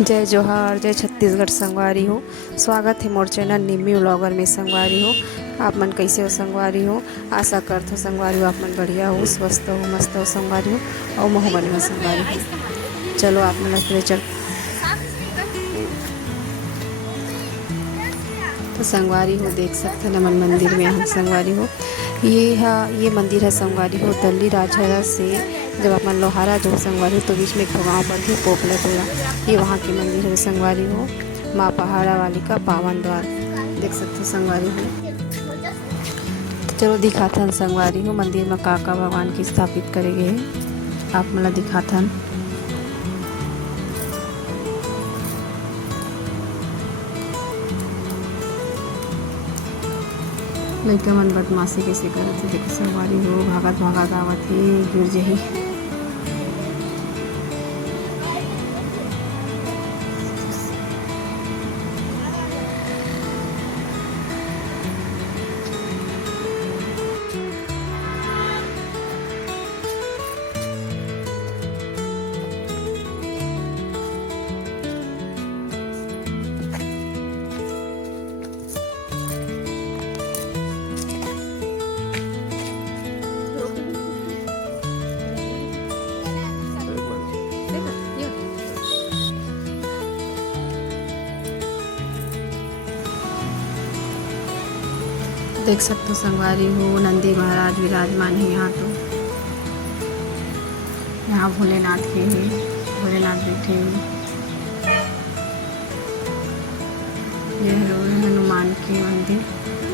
जय जोहार, जय छत्तीसगढ़ संगवारी हो। स्वागत है मोर चैनल निम्मी व्लॉगर में संगवारी हो। आप मन कैसे हो संगवारी हो? आशा करथो संगवारी हो आप मन बढ़िया हो, स्वस्थ हो, मस्त हो संगवारी हो और महू बने हो संगवारी हो। चलो आप मन ले चल। तो संगवारी हो देख सकते नमन मंदिर में हम संगवारी हो। ये मंदिर है संगवारी हो दिल्ली राजहरा से जब अपन लोहारा जो संगवारी हो तो बीच में एक गाँव पड़ती है पोपलाटोला। ये वहाँ की मंदिर है संगवारी हो। माँ पहाड़ा वाली का पावन द्वार देख सकते हो संगवारी हो। चलो दिखाथन संगवारी हो मंदिर में का भगवान की स्थापित करे गए आप मला दिखाथन। लइका मन बदमाशी कैसे करत हे देखो संगवारी हो, भागत भागत आवत हे गिर जही। देख सकते हो संगवारी हो नंदी महाराज विराजमान है यहाँ। तो यहाँ भोलेनाथ के हैं, भोलेनाथ बैठे हैं। ये हनुमान के मंदिर,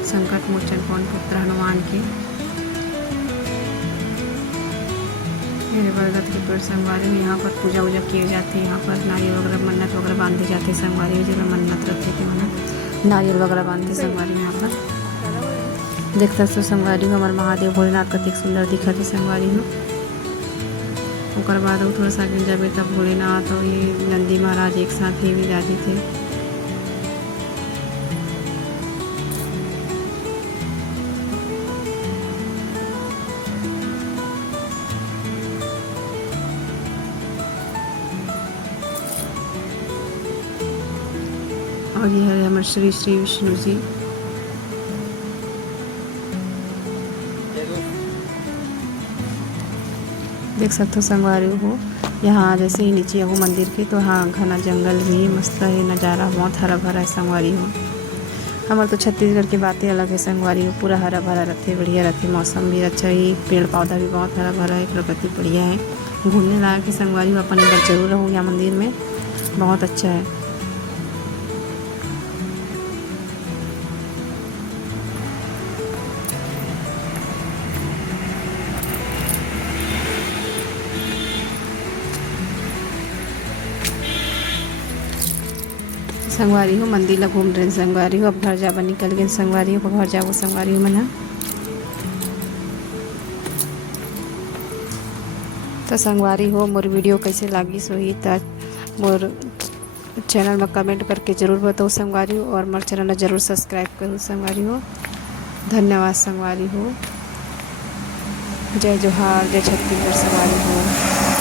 संकट मोचन पवन पुत्र हनुमान के। ये बरगद के पेड़ संगवारी में यहाँ पर पूजा वूजा किए जाते हैं। यहाँ पर नारियल वगैरह मन्नत वगैरह बांधे जाते हैं संगवारी जब मन्नत रखते थे वहाँ नारियल वगैरह बांधते संगवारी में। यहाँ पर देख सकते हो संगवारी हो हमारे महादेव भोलेनाथ कति सुंदर दिखत है संगवारी हो। ओकर बाद थोड़ा सा आगे जाबे तब भोलेनाथ और ये नंदी महाराज एक साथ ही विराजित थे। और यह है हमारे श्री श्री विष्णु जी। देख सकते हो संगवारी हो यहाँ जैसे ही नीचे हो मंदिर के तो हाँ घना जंगल भी मस्त है, नज़ारा बहुत हरा भरा है संगवारी हो। हमारे तो छत्तीसगढ़ की बातें अलग है संगवारी हो, पूरा हरा भरा रहते, बढ़िया रहते, मौसम भी अच्छा ही, पेड़ पौधा भी बहुत हरा भरा है, प्रकृति बढ़िया है, घूमने लायक है संगवारी हो। अपन एक बार जरूर रहो यहाँ मंदिर में, बहुत अच्छा है। संगवारी हो मंदिर ला घूम रहे संगवारी हो। अब घर जाबा निकल गए संगवारी हो, घर जाबो संगवारी हो मना। तो संगवारी हो मोर वीडियो कैसे लगी सोही तो मोर चैनल में कमेंट करके ज़रूर बताओ संगवारी हो और मोर चैनल ला जरूर सब्सक्राइब करो संगवारी हो। धन्यवाद संगवारी हो। जय जोहार, जय छत्तीसगढ़ संगवारी हो।